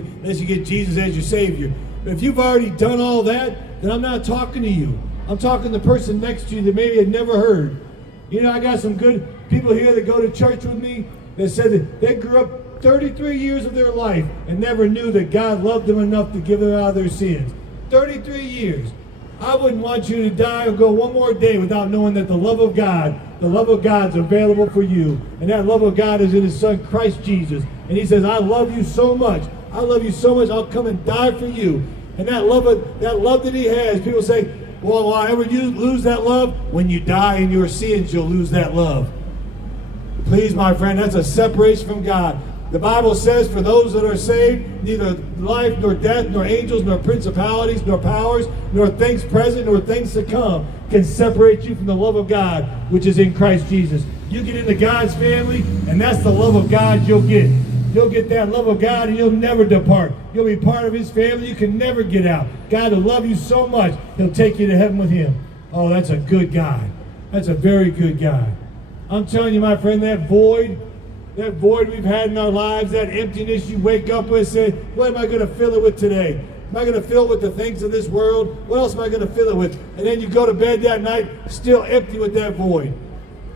unless you get Jesus as your Savior. But if you've already done all that, then I'm not talking to you. I'm talking to the person next to you that maybe had never heard. You know, I got some good people here that go to church with me that said that they grew up 33 years of their life and never knew that God loved them enough to give them out of their sins. 33 years. I wouldn't want you to die or go one more day without knowing that the love of God's available for you. And that love of God is in His Son, Christ Jesus. And He says, I love you so much. I love you so much, I'll come and die for you. And that love that He has, people say, well, why ever you lose that love? When you die in your sins, you'll lose that love. Please, my friend, that's a separation from God. The Bible says for those that are saved, neither life nor death, nor angels, nor principalities, nor powers, nor things present, nor things to come can separate you from the love of God, which is in Christ Jesus. You get into God's family, and that's the love of God you'll get. You'll get that love of God, and you'll never depart. You'll be part of His family. You can never get out. God will love you so much, He'll take you to heaven with Him. Oh, that's a good guy. That's a very good guy. I'm telling you, my friend, that void we've had in our lives, that emptiness you wake up with, say, what am I going to fill it with today? Am I going to fill it with the things of this world? What else am I going to fill it with? And then you go to bed that night, still empty with that void.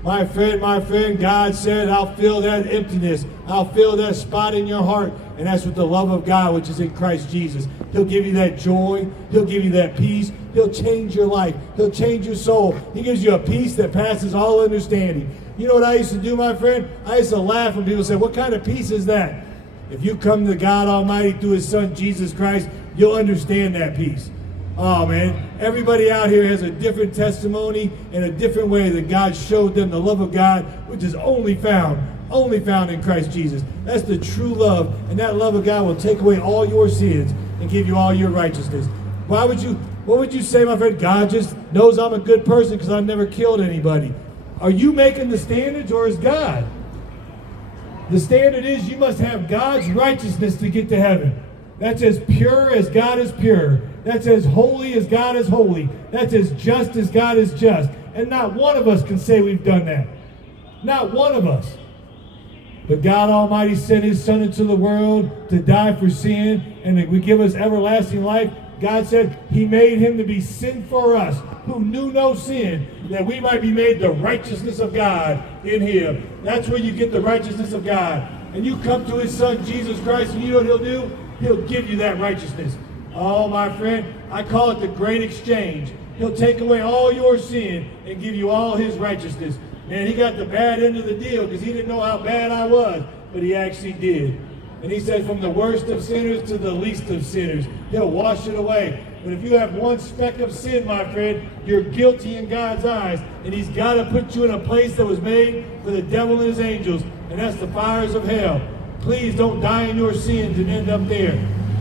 My friend, God said, I'll fill that emptiness. I'll fill that spot in your heart. And that's with the love of God, which is in Christ Jesus. He'll give you that joy. He'll give you that peace. He'll change your life. He'll change your soul. He gives you a peace that passes all understanding. You know what I used to do, my friend? I used to laugh when people say, what kind of peace is that? If you come to God Almighty through His Son, Jesus Christ, you'll understand that peace. Oh, man, everybody out here has a different testimony and a different way that God showed them the love of God, which is only found in Christ Jesus. That's the true love, and that love of God will take away all your sins and give you all your righteousness. What would you say, my friend? God just knows I'm a good person because I've never killed anybody. Are you making the standards, or is God? The standard is you must have God's righteousness to get to heaven. That's as pure as God is pure. That's as holy as God is holy. That's as just as God is just. And not one of us can say we've done that. Not one of us. But God Almighty sent His Son into the world to die for sin and to give us everlasting life. God said He made Him to be sin for us, who knew no sin, that we might be made the righteousness of God in Him. That's where you get the righteousness of God. And you come to His Son, Jesus Christ, and you know what He'll do? He'll give you that righteousness. Oh, my friend, I call it the great exchange. He'll take away all your sin and give you all His righteousness. Man, He got the bad end of the deal because He didn't know how bad I was, but He actually did. And He said from the worst of sinners to the least of sinners, He'll wash it away. But if you have one speck of sin, my friend, you're guilty in God's eyes, and He's got to put you in a place that was made for the devil and his angels, and that's the fires of hell. Please don't die in your sins and end up there.